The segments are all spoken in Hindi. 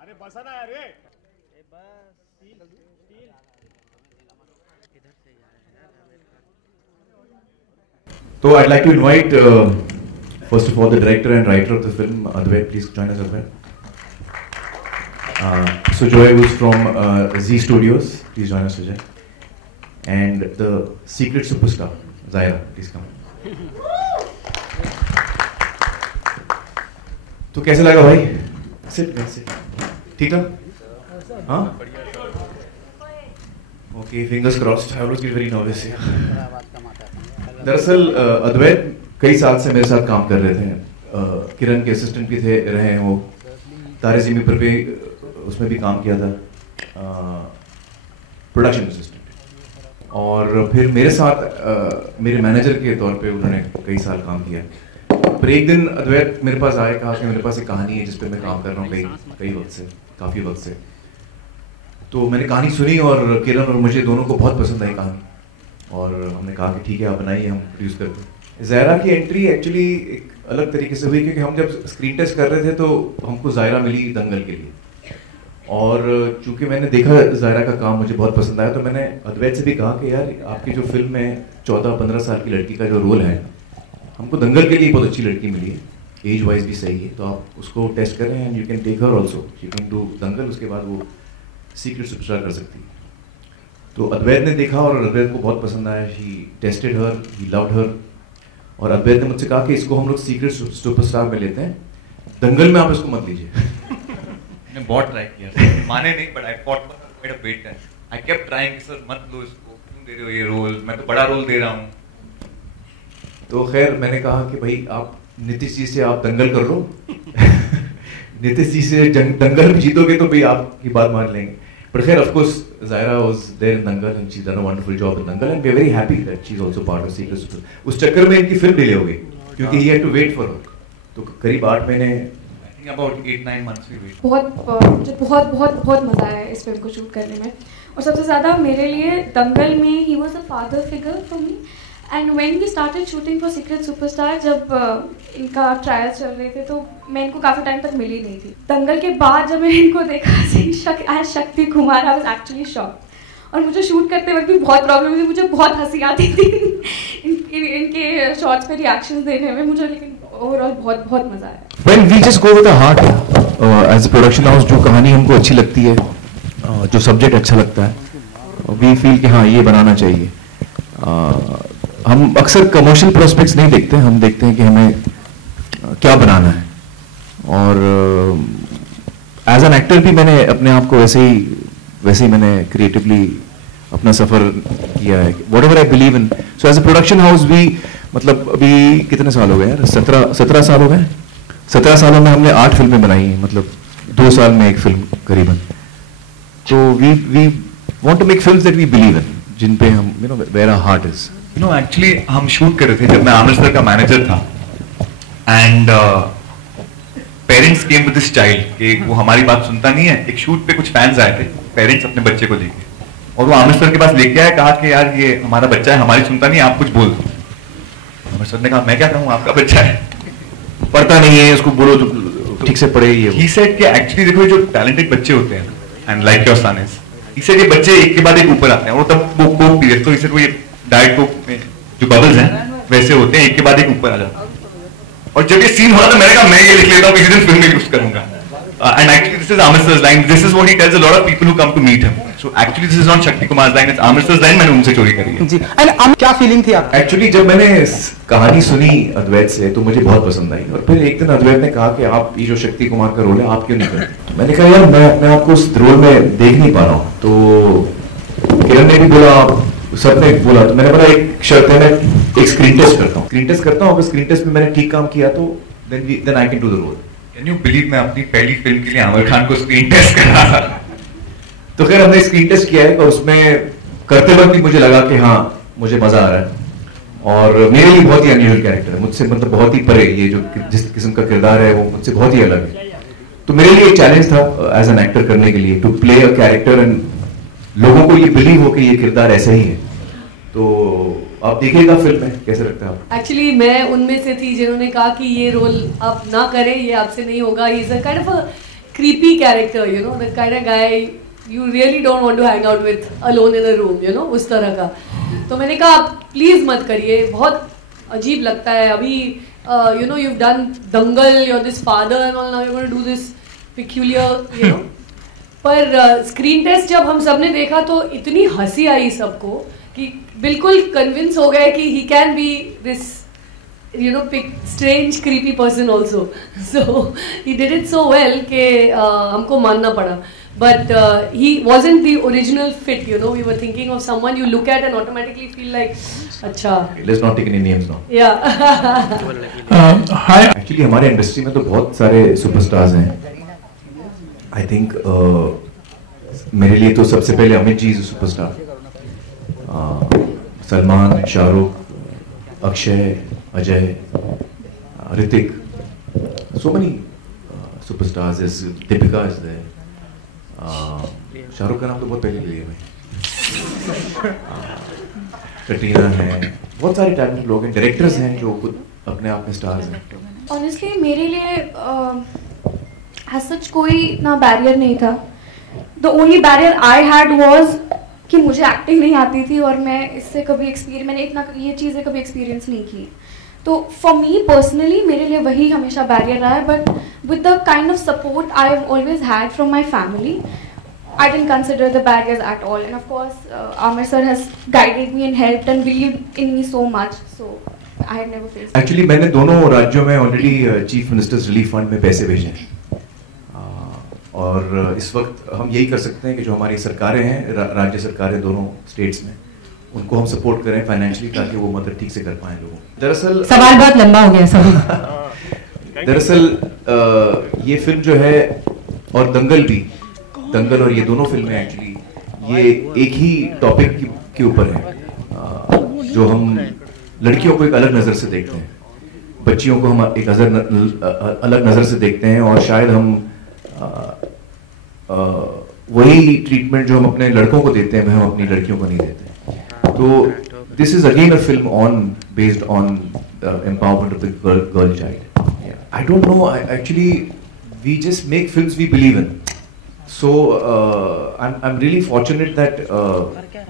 अरे बसा ना यार, So I'd like to invite, first of all, the director and writer of the film, Advait. Please join us, Advait. Sujoy, who's from Z Studios. Please join us, Sujoy. And the secret superstar, Zaira. Please come. तो कैसे लगा भाई? Sit. ठीक था? हाँ? Okay, fingers crossed. I always get very nervous here. दरअसल अद्वैत कई साल से मेरे साथ काम कर रहे थे। किरण के असिस्टेंट भी रहे हैं वो। तारे ज़मीन पर भी उसमें भी काम किया था, प्रोडक्शन असिस्टेंट। और फिर मेरे साथ मेरे मैनेजर के तौर पे उन्होंने कई साल काम किया। पर एक दिन अद्वैत मेरे पास आए, कहा कि मेरे पास एक कहानी है जिस पे मैं काम कर रहा हूँ कई वक्त से, काफ़ी वक्त से। तो मैंने कहानी सुनी और किरण और मुझे दोनों को बहुत पसंद आई कहानी, और हमने कहा कि ठीक है आप बनाइए, हम प्रोड्यूस करते हैं। ज़ायरा की एंट्री एक्चुअली एक अलग तरीके से हुई, क्योंकि हम जब स्क्रीन टेस्ट कर रहे थे तो हमको ज़ायरा मिली दंगल के लिए, और चूंकि मैंने देखा ज़ायरा का काम मुझे बहुत पसंद आया, तो मैंने अद्वैत से भी कहा कि यार आपकी जो फिल्म में 14-15 साल की लड़की का जो रोल है, हमको दंगल के लिए बहुत अच्छी लड़की मिली है, एज वाइज भी सही है, तो आप उसको टेस्ट करें and you can take her also, you can do Dangal, उसके बाद वो सीक्रेट सुपरस्टार कर सकती है। तो अद्वैत ने देखा और अद्वैत को बहुत पसंद आया, ही tested her, he loved her, और अद्वैत ने मुझसे कहा कि इसको हम लोग सीक्रेट सुपरस्टार में लेते हैं, दंगल में आप इसको मत लीजिए। मैंने बहुत ट्राई किया, माने नहीं, but I fought quite a bit, I kept trying, sir मत लो इसको, क्यों दे रहे हो ये रोल, मैं तो बड़ा रोल दे रहा हूँ। तो खैर मैंने कहा कि भाई आप नीतीश जी से आप दंगल कर लो नीतीश जी से दंगल में जीतोगे तो भाई आपकी बात मान लेंगे। But खैर of course Zaira was there in Dangal and she's done a wonderful job in Dangal and we're very happy that she's also part of Secret Super. उस चक्कर में इनकी फिल्म डिले हो गई क्योंकि he had to wait for her. तो करीब 8 महीने, I think about 8-9 months we wait. मुझे बहुत मज़ा आया इस फिल्म को शूट करने में, और सबसे ज़्यादा मेरे लिए दंगल में he was a father figure for me. And when we started shooting for Secret Superstar, जब इनका ट्रायल चल रहे थे तो मैं इनको काफ़ी टाइम तक मिली नहीं थी। दंगल के बाद जब मैंने इनको देखा as Shakti Kumar, I was actually shocked, और मुझे शूट करते वक्त भी बहुत प्रॉब्लम हुई, मुझे बहुत हंसी आती थी इनके शॉट्स पे रिएक्शंस देने में मुझे, लेकिन ओवरऑल बहुत मज़ा आया। When we just go with the heart, as a production house, जो कहानी हमको अच्छी लगती है, जो सब्जेक्ट अच्छा लगता है, we feel कि हाँ ये बनाना चाहिए। हम अक्सर कमर्शियल प्रोस्पेक्ट्स नहीं देखते, हम देखते हैं कि हमें क्या बनाना है, और एज एन एक्टर भी मैंने अपने आप को वैसे ही मैंने क्रिएटिवली अपना सफ़र किया है, whatever I believe in. So as a production house भी, मतलब अभी कितने साल हो गए यार, 17 साल हो गए। 17 सालों में हमने 8 फिल्में बनाई हैं, मतलब 2 साल में एक फिल्म करीबन। तो we want to make films that we believe in, जिन पे हम where our heart is. Actually हम शूट कर रहे थे जब मैं आमिर सर का मैनेजर था, and parents came with this child कि वो हमारी बात सुनता नहीं है। एक शूट पे कुछ फैंस आए थे, पेरेंट्स अपने बच्चे को लेके, और वो आमिर सर के पास लेके आए, कहा कि यार ये हमारा बच्चा है, हमारी सुनता नहीं, आप कुछ बोल दो। आमिर सर ने कहा मैं क्या कहूँ, आपका बच्चा है, पढ़ता नहीं है, उसको बोलो तो ठीक से पढ़े। ही सेड कि एक्चुअली देखो जो टैलेंटेड बच्चे होते हैं, and like your son is, he said ये बच्चे एक के बाद एक ऊपर आते हैं, और तब वो कोक पी रहे, तो इसे वो ये डाइट कोक में जो बबल्स हैं वैसे होते हैं, एक के बाद एक ऊपर आ जाता है। और जब ये सीन हो रहा था मैंने कहा मैं ये लिख लेता हूँ, किसी दिन फिल्म में यूज करूंगा। And actually this is Aamir sir's line, this is what he tells a lot of people who come to meet him. So actually this is not शक्ति कुमार's line, it's Aamir sir's line, मैंने उनसे चोरी करी है। जी, एंड क्या फीलिंग थी आपकी? एक्चुअली जब मैंने कहानी सुनी अद्वैत से तो मुझे बहुत पसंद आई, और फिर एक दिन अद्वैत ने कहा कि आप ये जो शक्ति कुमार का रोल है आप क्यों नहीं करते। मैंने कहा यार मैं अपने आप को उस रोल में देख नहीं पा रहा हूँ। तो किरण ने भी बोला, सब ने बोला, तो मैंने बोला एक शर्त है, मैं एक स्क्रीन टेस्ट करता हूँ, अगर स्क्रीन टेस्ट में मैंने ठीक काम किया तो then I can do the role. Can you believe मैं अपनी पहली फिल्म के लिए आमिर खान को स्क्रीन टेस्ट करा था। तो खैर हमने स्क्रीन टेस्ट किया है, और उसमें करते वक्त भी मुझे लगा कि हाँ मुझे मजा आ रहा है, और मेरे लिए बहुत ही अनयूजुअल कैरेक्टर है, मुझसे मतलब बहुत ही परे, ये जो जिस किस्म का किरदार है वो मुझसे बहुत ही अलग है। तो मेरे लिए एक चैलेंज था एज एन एक्टर करने के लिए, to play a character and लोगों को ये बिलीव हो कि ये किरदार ऐसा ही है। तो आप देखिएगा फिल्म में कैसे लगता है आपको? एक्चुअली मैं उनमें से थी जिन्होंने कहा कि ये रोल आप ना करें, ये आपसे नहीं होगा, ये is a kind of creepy character, you know, the kind of guy you really don't want to hang out with alone in a room, you know, उस तरह का. तो मैंने कहा आप प्लीज मत करिए, बहुत अजीब लगता है. अभी you know, you've done Dangal, you're this father and all, now you're going to do this peculiar, you know. पर स्क्रीन टेस्ट जब हम सबने देखा तो इतनी हंसी आई सबको कि बिल्कुल कन्विंस हो गए कि he can be this, you know, strange creepy person also. So he did it so well कि हमको मानना पड़ा. But he wasn't the original fit, you know. We were thinking of someone you look at and automatically feel like, अच्छा. Let's not take any names now. Yeah. Hi. Actually हमारे इंडस्ट्री में तो बहुत सारे सुपरस्टार्स हैं. I think मेरे लिए तो सबसे पहले Amit ji is superstar. Salman, Shahrukh, Akshay, Ajay, Hrithik, so many superstars. Is Deepika is there. Shahrukh का नाम तो बहुत पहले लिए मैं. कटरीना है, बहुत सारे टैलेंटेड लोग हैं, डायरेक्टर्स हैं जो खुद अपने आप में स्टार्स हैं. ऑनेस्टली मेरे लिए एज सच कोई ना बैरियर नहीं था. The only barrier I had was कि मुझे एक्टिंग नहीं आती थी और मैं इससे कभी मैंने इतना ये चीज़ें कभी एक्सपीरियंस नहीं की. तो फॉर मी पर्सनली मेरे लिए वही हमेशा बैरियर रहा है. But with the kind of support I have always had from my family, I didn't consider the barriers at all, and of course Amir sir has guided me and helped and believed in me so much, so I had never faced. Actually मैंने दोनों राज्यों में already chief ministers relief fund में पैसे भेजे हैं. और इस वक्त हम यही कर सकते हैं कि जो हमारी सरकारें हैं, राज्य सरकारें दोनों स्टेट्स में, उनको हम सपोर्ट करें फाइनेंशियली ताकि वो मदद ठीक से कर पाएं लोगों. दरअसल सवाल बहुत लंबा हो गया सभी. दरअसल ये फिल्म जो है और दंगल और ये दोनों फिल्में एक्चुअली ये एक ही टॉपिक के ऊपर है. जो हम लड़कियों को एक अलग नज़र से देखते हैं, बच्चियों को हम एक अलग नज़र से देखते हैं, और शायद हम वही ट्रीटमेंट जो हम अपने लड़कों को देते हैं वह हम अपनी लड़कियों को नहीं देते. तो this is again a film based on empowerment of the girl child. I don't know, actually we just make films we believe in. So I'm really fortunate that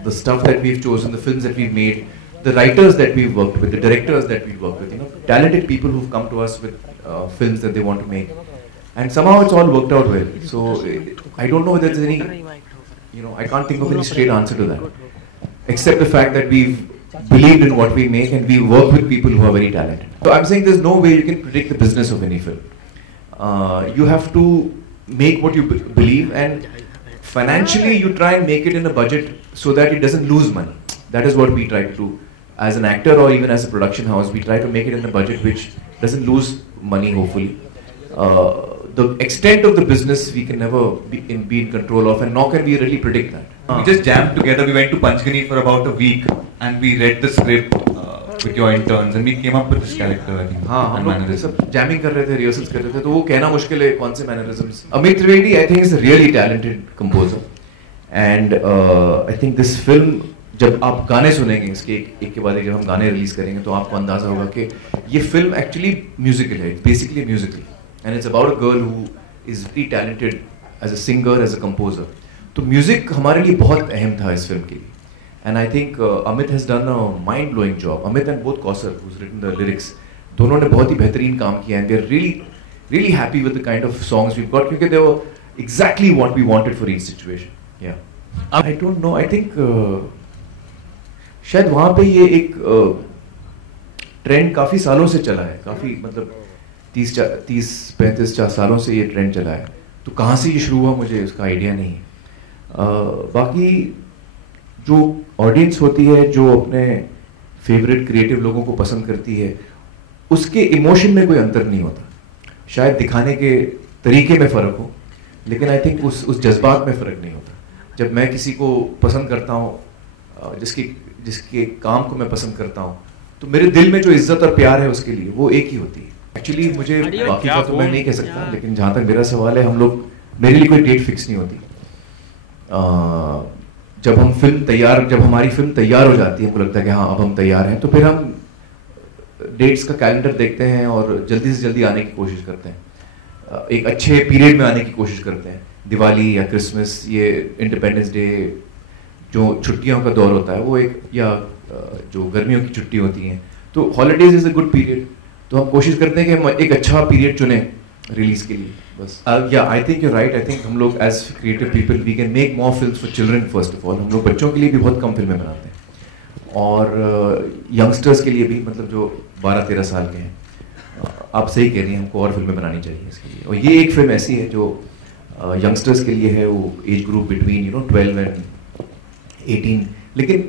the stuff that we've chosen, the films that we've made, the writers that we've worked with, the directors that we've worked with, you know, talented people who've come to us with films that they want to make, and somehow it's all worked out well. So I don't know whether there's any, you know, I can't think of any straight answer to that, except the fact that we've believed in what we make and we work with people who are very talented. So I'm saying there's no way you can predict the business of any film. You have to make what you believe, and financially you try and make it in a budget so that it doesn't lose money. That is what we try to do as an actor or even as a production house. We try to make it in a budget which doesn't lose money, hopefully. The extent of the business we can never be in control of, and nor can we really predict that. We just jammed together. We went to Panchgani for about a week and we read the script with your interns and we came up with this character, I think. हाँ, हम लोग सब जैमिंग कर रहे थे, रिहर्सल्स कर रहे थे, तो वो कहना मुश्किल है कौन से mannerisms. Amit Trivedi I think is a really talented composer, and I think this film, जब आप गाने सुनेंगे इसके एक के बाद एक, जब हम गाने रिलीज करेंगे तो आपको अंदाजा होगा कि ये फिल्म एक्चुअली म्यूजिकल है, basically musical, and it's about a girl who is very talented as a singer, as a composer. तो म्यूजिक हमारे लिए बहुत अहम था इस फिल्म के लिए. And I think Amit has done a mind-blowing job. Amit and both Kausar, who's written the lyrics, दोनों ने बहुत ही बेहतरीन काम किया, and we are really happy with the kind of songs we've got, क्योंकि they were exactly what we wanted for each situation. Yeah. I don't know. I think शायद वहाँ पे ये एक ट्रेंड काफी सालों से चला है, काफी मतलब 30-35 सालों से ये ट्रेंड चला है. तो कहाँ से ये शुरू हुआ मुझे उसका आइडिया नहीं है. बाकी जो ऑडियंस होती है, जो अपने फेवरेट क्रिएटिव लोगों को पसंद करती है, उसके इमोशन में कोई अंतर नहीं होता. शायद दिखाने के तरीके में फ़र्क हो, लेकिन आई थिंक उस जज्बात में फ़र्क नहीं होता. जब मैं किसी को पसंद करता हूँ, जिसके काम को मैं पसंद करता हूँ, तो मेरे दिल में जो इज्जत और प्यार है उसके लिए, वो एक ही होती है. एक्चुअली मुझे बाकी का तो मैं नहीं कह सकता, लेकिन जहाँ तक मेरा सवाल है, मेरे लिए कोई डेट फिक्स नहीं होती. जब हमारी फिल्म तैयार हो जाती है, मुझे लगता है कि हाँ अब हम तैयार हैं, तो फिर हम डेट्स का कैलेंडर देखते हैं और जल्दी से जल्दी आने की कोशिश करते हैं. एक अच्छे पीरियड में आने की कोशिश करते हैं। दिवाली या क्रिसमस, ये इंडिपेंडेंस डे, जो छुट्टियों का दौर होता है वो एक, या जो गर्मियों की छुट्टी होती हैं, तो holidays is a good period. तो हम कोशिश करते हैं कि हम एक अच्छा पीरियड चुने रिलीज के लिए बस। Yeah I think you right, I think हम लोग as creative people we can make more films for children. First of all हम लोग बच्चों के लिए भी बहुत कम फिल्में बनाते हैं, और यंगस्टर्स के लिए भी, मतलब जो 12-13 साल के हैं। आप सही कह रही हैं, हमको और फिल्में बनानी चाहिए इसके लिए। और ये एक फिल्म ऐसी है जो यंगस्टर्स के लिए है, वो एज ग्रुप बिटवीन 12 एंड 18। लेकिन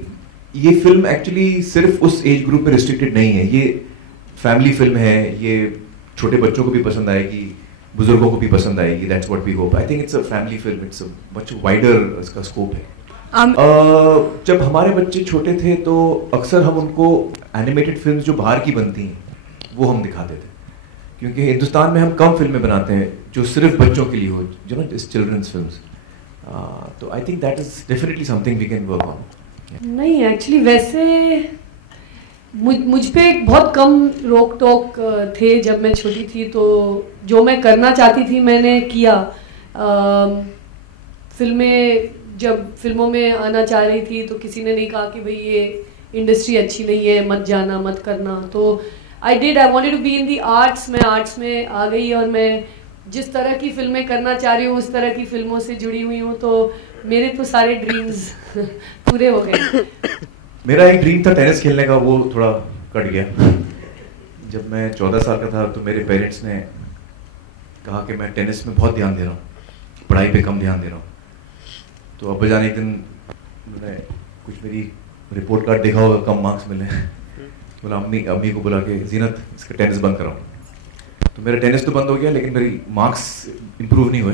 ये फिल्म एक्चुअली सिर्फ उस एज ग्रुप में रिस्ट्रिक्टेड नहीं है, ये फैमिली फिल्म है, ये छोटे बच्चों को भी पसंद आएगी, बुजुर्गों को भी पसंद आएगी। That's what we hope. I think it's a family film, it's a much wider इसका स्कोप है। जब हमारे बच्चे छोटे थे तो अक्सर हम उनको एनिमेटेड फिल्म्स जो बाहर की बनती हैं वो हम दिखाते थे, क्योंकि हिंदुस्तान में हम कम फिल्में बनाते हैं जो सिर्फ बच्चों के लिए हो, जो ना चिल्ड्रंस फिल्म्स। तो I think that is definitely something we can work on. नहीं, एक्चुअली वैसे मुझ पे बहुत कम रोक टोक थे जब मैं छोटी थी, तो जो मैं करना चाहती थी मैंने किया। जब फिल्मों में आना चाह रही थी तो किसी ने नहीं कहा कि भाई ये इंडस्ट्री अच्छी नहीं है, मत जाना, मत करना। तो I wanted to be in the arts. मैं आर्ट्स में आ गई और मैं जिस तरह की फिल्में करना चाह रही हूँ उस तरह की फिल्मों से जुड़ी हुई हूँ, तो मेरे तो सारे ड्रीम्स पूरे हो गए। मेरा एक ड्रीम था टेनिस खेलने का, वो थोड़ा कट गया। जब मैं 14 साल का था तो मेरे पेरेंट्स ने कहा कि मैं टेनिस में बहुत ध्यान दे रहा हूँ, पढ़ाई पे कम ध्यान दे रहा हूँ। तो अब जाने एक दिन मैंने कुछ मेरी रिपोर्ट कार्ड देखा होगा, कम मार्क्स मिले। बोला अम्मी को बुला के, जीनत इसका टेनिस बंद कराओ। तो मेरा टेनिस तो बंद हो गया, लेकिन मेरी मार्क्स इंप्रूव नहीं हुए।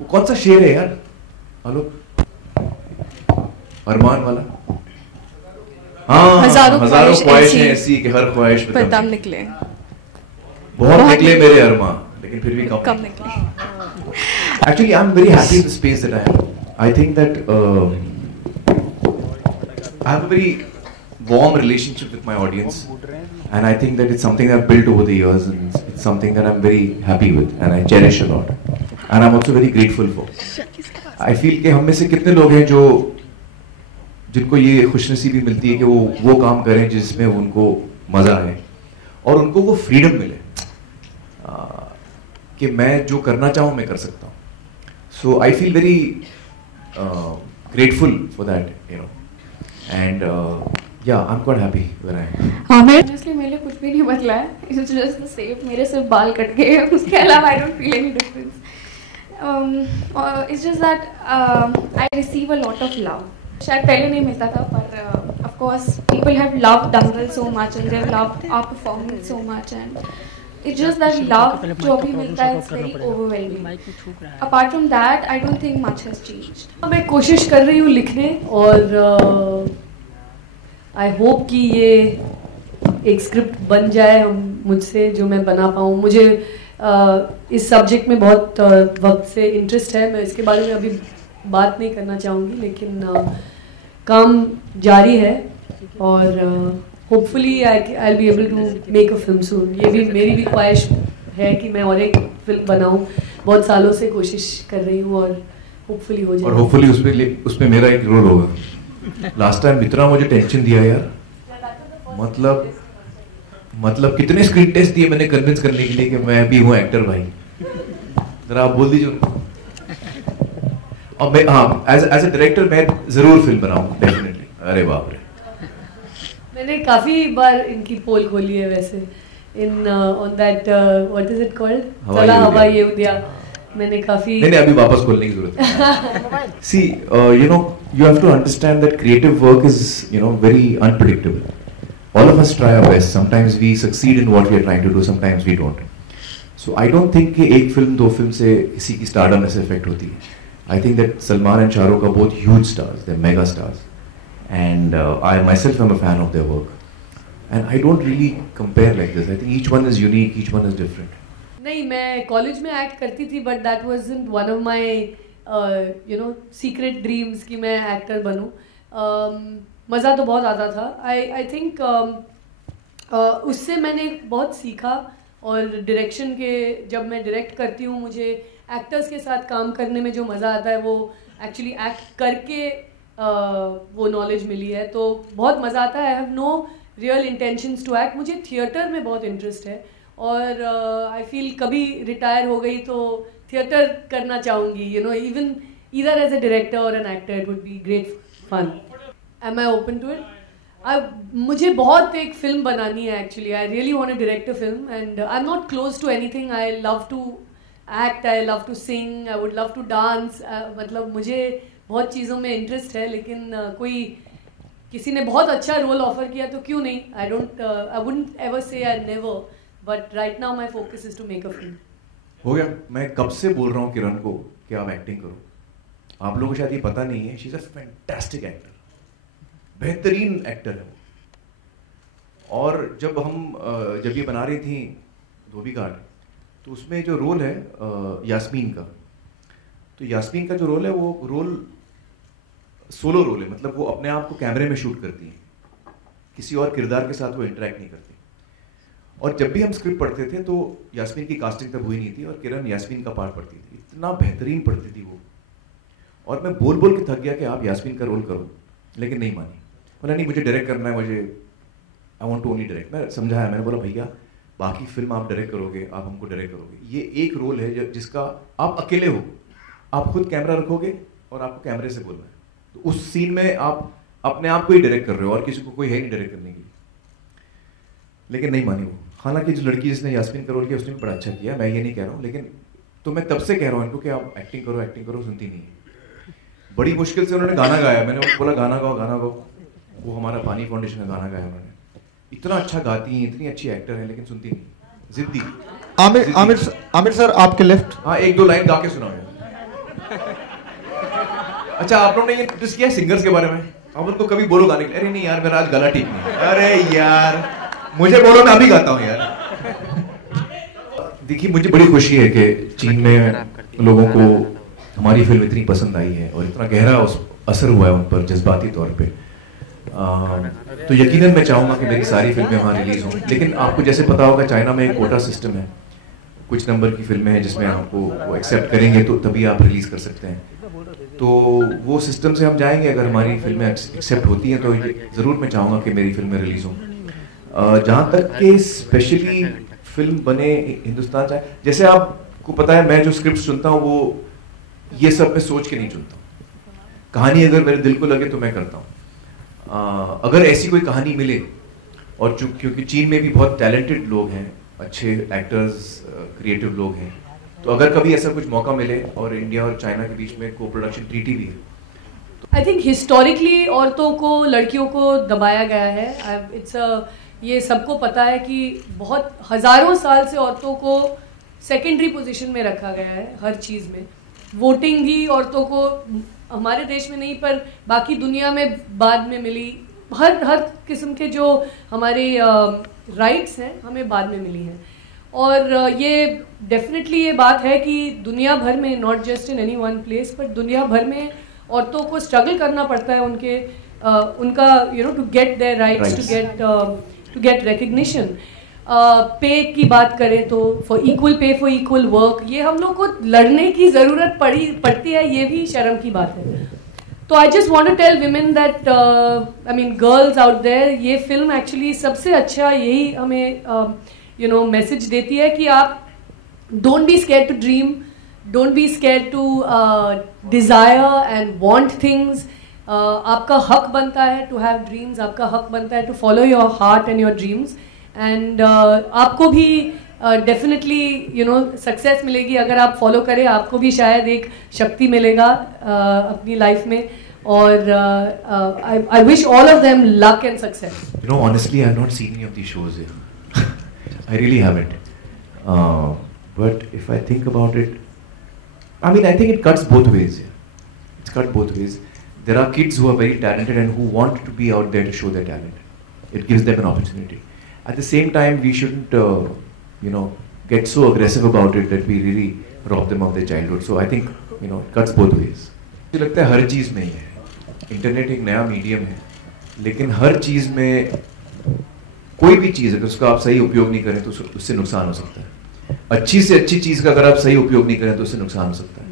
वो कौन सा शेर है यार आलोक, अरमान वाला? हाँ, हजारों ख्वाहिशें ऐसी कि हर ख्वाहिश पे दम निकले। बहुत निकले मेरे अरमान, लेकिन फिर भी कम निकले। Actually, I'm very happy in the space that I am. I think that I have a very warm relationship with my audience, and I think that it's something I've built over the years, and it's something that I'm very happy with, and I cherish a lot, and I'm also very grateful for. I feel कि हम में से कितने लोग हैं जो जिनको ये खुशनसीबी मिलती है कि वो काम करें जिसमें उनको मजा आए और उनको वो फ्रीडम मिले कि मैं जो करना चाहूँ मैं कर सकता हूँ। So I feel very grateful for that, and yeah, I'm quite happy where I am. Honestly, मेरे लिए कुछ भी नहीं बदला है. It's just the same. मेरे सिर्फ बाल कट गए हैं, उसके अलावा I don't feel any difference. It's just that I receive a lot of love. शायद पहले नहीं मिलता था, पर of course people have loved Dangal so much and they've loved our performance so much, and it's just that love जो अभी मिलता है it's very overwhelming. Apart from that, I don't think much has changed. मैं कोशिश कर रही हूँ लिखने, और I hope कि ये एक स्क्रिप्ट बन जाए मुझसे जो मैं बना पाऊँ। मुझे इस सब्जेक्ट में बहुत वक्त से इंटरेस्ट है, मैं इसके बारे में अभी बात नहीं करना चाहूँगी, लेकिन काम जारी है और hopefully I'll be able to make a film soon. ये भी मेरी भी ख्वाहिश है कि मैं और एक फिल्म बनाऊँ। बहुत सालों से कोशिश कर रही हूँ और होपफुली हो जाए। और होपफुली उसमें मेरा एक रोल होगा। लास्ट टाइम इतना मुझे टेंशन दिया यार, मतलब कितने स्क्रीन टेस्ट दिए मैंने कन्विंस करने के लिए कि मैं भी हूँ एक्टर भाई। जरा आप बोल दीजिए। और मैं एज अ डायरेक्टर मैं जरूर फिल्म बनाऊंगा डेफिनेटली। अरे बाप रे, मैंने काफी बार इनकी पोल खोली है वैसे, in on that what is it called, चला हवाई उद्या। मैंने काफी नहीं अभी वापस खोलने की जरूरत है। सी you have to understand that creative work is very unpredictable. All of us try our best. Sometimes we succeed in what we are trying to do, sometimes we don't. So I don't think कि एक फिल्म दो फिल्म से किसी की स्टारडम से इफेक्ट होती है। I think that Salman and Shah Rukh are both huge stars, they're mega stars, and I myself am a fan of their work, and I don't really compare like this. I think each one is unique, each one is different. नहीं, मैं कॉलेज में एक्ट करती थी, but that wasn't one of my secret dreams कि मैं एक्टर बनूं। मज़ा तो बहुत आता था। I think उससे मैंने बहुत सीखा और डायरेक्शन के जब मैं डायरेक्ट करती हूँ मुझे एक्टर्स के साथ काम करने में जो मज़ा आता है वो एक्चुअली एक्ट करके वो नॉलेज मिली है, तो बहुत मज़ा आता है। I have no real intentions to act. मुझे थिएटर में बहुत इंटरेस्ट है और आई फील कभी रिटायर हो गई तो थिएटर करना चाहूँगी, you know, even either as a director और an actor, it would be great fun. Am I open to it? मुझे बहुत एक फिल्म बनानी है actually. I really want to direct a film and I am not close to anything. I love to act, I love to sing, I would love to dance. मतलब मुझे बहुत चीज़ों में इंटरेस्ट है, लेकिन कोई किसी ने बहुत अच्छा रोल ऑफर किया तो क्यों नहीं। आई wouldn't ever say I never, but right now my focus is to make a film. हो गया। मैं कब से बोल रहा हूँ किरण को कि आप एक्टिंग करो। आप लोगों को शायद ये पता नहीं है, she is a fantastic actor, बेहतरीन एक्टर है वो। और जब ये बना रही थी धोबी घाट, तो उसमें जो रोल है यास्मीन का, तो यास्मीन का जो रोल है वो रोल सोलो रोल है, मतलब वो अपने आप को कैमरे में शूट करती है, किसी और किरदार के साथ वो इंटरेक्ट नहीं करती। और जब भी हम स्क्रिप्ट पढ़ते थे तो यास्मीन की कास्टिंग तब हुई नहीं थी और किरण यास्मीन का पार्ट पढ़ती थी। इतना बेहतरीन पढ़ती थी वो, और मैं बोल बोल के थक गया कि आप यास्मीन का रोल करो, लेकिन नहीं मानी। बोला नहीं, मुझे डायरेक्ट करना है, मुझे I want to only direct. मैं समझाया, मैंने बोला भैया बाकी फिल्म आप डायरेक्ट करोगे, आप हमको डायरेक्ट करोगे, ये एक रोल है जिसका आप अकेले हो, आप खुद कैमरा रखोगे और आपको कैमरे से बोलना है, तो उस सीन में आप अपने आप को ही डायरेक्ट कर रहे हो और किसी को कोई है नहीं डायरेक्ट करने की। लेकिन नहीं मानी वो। हालांकि जो लड़की जिसने यास्मीन का रोल किया उसने भी बड़ा अच्छा किया, मैं ये नहीं कह रहा हूँ, लेकिन तो मैं तब से कह रहा हूँ इनको कि आप एक्टिंग करो, सुनती नहीं है। बड़ी मुश्किल से उन्होंने गाना गाया, मैंने बोला गाना गाओ। वो हमारा पानी फाउंडेशन का गाना गाया उन्होंने। इतना अच्छा गाती हैं, इतनी अच्छी एक्टर है, लेकिन सुनती नहीं, जिद्दी। आमिर सर आपके लेफ्ट। हाँ, एक दो लाइन गा के सुनाओ। अच्छा, आप लोगों ने ये नोटिस किया सिंगर्स के बारे में? आप उनको कभी बोलो गाने के लिए, अरे नहीं यार मेरा आज गला ठीक नहीं, अरे यार मुझे बोलो, मैं अभी गाता हूँ यार। देखिए, मुझे बड़ी खुशी है कि चीन में लोगों को हमारी फिल्म इतनी पसंद आई है और इतना गहरा असर हुआ है उन पर जज्बाती तौर पे। तो यकीनन मैं चाहूँगा कि मेरी सारी फिल्में वहाँ रिलीज हों, लेकिन आपको जैसे पता होगा चाइना में एक कोटा सिस्टम है, कुछ नंबर की फिल्में हैं जिसमें आपको वो एक्सेप्ट करेंगे तो तभी आप रिलीज कर सकते हैं। तो वो सिस्टम से हम जाएंगे, अगर हमारी फिल्में एक्सेप्ट होती हैं तो ज़रूर मैं चाहूँगा कि मेरी फिल्में रिलीज हों। जहाँ तक कि स्पेशली फिल्म बने हिंदुस्तान चाहे, जैसे आपको पता है मैं जो स्क्रिप्ट चुनता हूँ वो ये सब मैं सोच के नहीं चुनता हूँ। कहानी अगर मेरे दिल को लगे तो मैं करता हूँ। अगर ऐसी कोई कहानी मिले, और क्योंकि चीन में भी बहुत टैलेंटेड लोग हैं, अच्छे एक्टर्स, क्रिएटिव लोग हैं, तो अगर कभी ऐसा कुछ मौका मिले और इंडिया और चाइना के बीच में को प्रोडक्शन ट्रीटी भी है। आई थिंक हिस्टोरिकली औरतों को, लड़कियों को दबाया गया है। ये सबको पता है कि बहुत हज़ारों साल से औरतों को सेकेंडरी पोजीशन में रखा गया है हर चीज़ में। वोटिंग भी औरतों को हमारे देश में नहीं पर बाकी दुनिया में बाद में मिली। हर किस्म के जो हमारे राइट्स हैं हमें बाद में मिली हैं। और ये डेफिनेटली ये बात है कि दुनिया भर में, not just in any one place, पर दुनिया भर में औरतों को स्ट्रगल करना पड़ता है उनका to get their rights, to get recognition. Pay की बात करें तो for equal pay for equal work, ये हम लोग को लड़ने की ज़रूरत पड़ती है, ये भी शर्म की बात है। तो I just want to tell women that, girls out there, ये फिल्म एक्चुअली सबसे अच्छा यही हमें मैसेज देती है कि आप don't be scared to dream, don't be scared to desire and want things. आपका हक बनता है टू हैव ड्रीम्स, आपका हक बनता है to follow your heart and your dreams. And आपको भी डेफिनेटली सक्सेस मिलेगी अगर आप फॉलो करें, आपको भी शायद एक शक्ति मिलेगा अपनी लाइफ में। और I wish all of them luck and success. Honestly, I have not seen any of these shows yet. I really haven't. But if I think about it, I think it cuts both ways. Yeah. It's cut both ways. There are kids who are very talented and who want to be out there to show their talent. It gives them an opportunity. At the same time, we shouldn't, get so aggressive about it that we really rob them of their childhood. So I think, it cuts both ways. मुझे लगता है हर चीज़ में ही है। इंटरनेट एक नया मीडियम है, लेकिन हर चीज़ में कोई भी चीज़ अगर उसका आप सही उपयोग नहीं करें तो उससे नुकसान हो सकता है। अच्छी से अच्छी चीज़ का अगर आप सही उपयोग नहीं करें तो उससे नुकसान हो सकता है।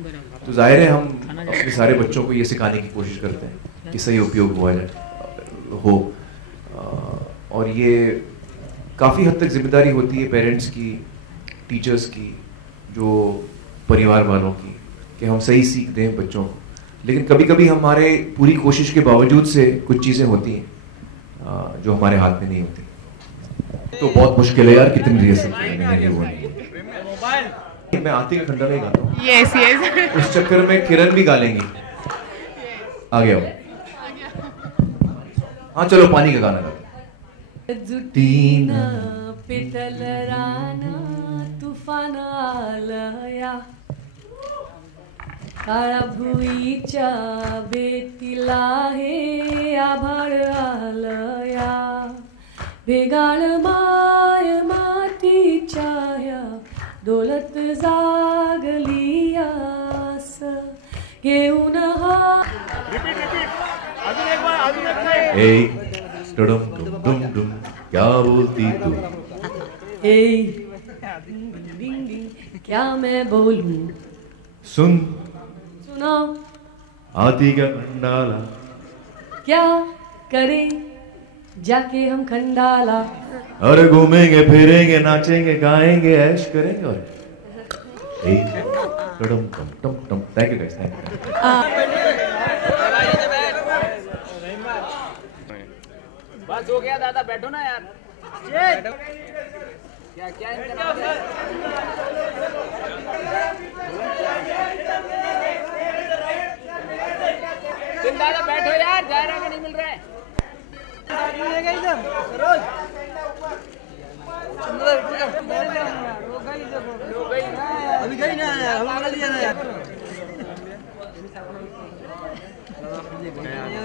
तो जाहिर है हम अपने सारे बच्चों को ये सिखाने की कोशिश करते हैं कि सही उपयोग हो। और ये काफ़ी हद तक जिम्मेदारी होती है पेरेंट्स की, टीचर्स की, जो परिवार वालों की, कि हम सही सीख दें बच्चों को। लेकिन कभी कभी हमारे पूरी कोशिश के बावजूद से कुछ चीज़ें होती हैं जो हमारे हाथ में नहीं होती। तो बहुत मुश्किल है यार, कितनी रिहर्सल करेंगे, नहीं वो नहीं। मैं आती का खंडा नहीं गाता हूँ। Yes yes. उस चक्कर में किरण भी गा लेंगी। आ गया हो। हाँ चलो पानी का गाना गाते। जुटीना पिटल राना तुफान आलया, काळा भुईच्या बेतीला हे आभाळ आलया, भेगाळ माय मातीच्या ह्या डोलत जागली आस घेऊन हा। डुम डुम डुम डुम क्या बोलती तू? क्या मैं बोलूं? सुन सुनाओ। हाथी का खंडाला क्या करें जाके हम खंडाला? और घूमेंगे फिरेंगे नाचेंगे गाएंगे ऐश करेंगे। और टम टम टम टम। Thank you guys, thank you. बस हो गया दादा, बैठो ना यार। क्या क्या तुम दादा बैठो यार, जायरा का नहीं मिल रहा है। अभी गई ना, हम लिया ना यार।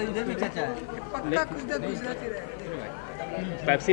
इधर भी चाचा है पक्का, कुछ देर गुजराती रहे। पेप्सी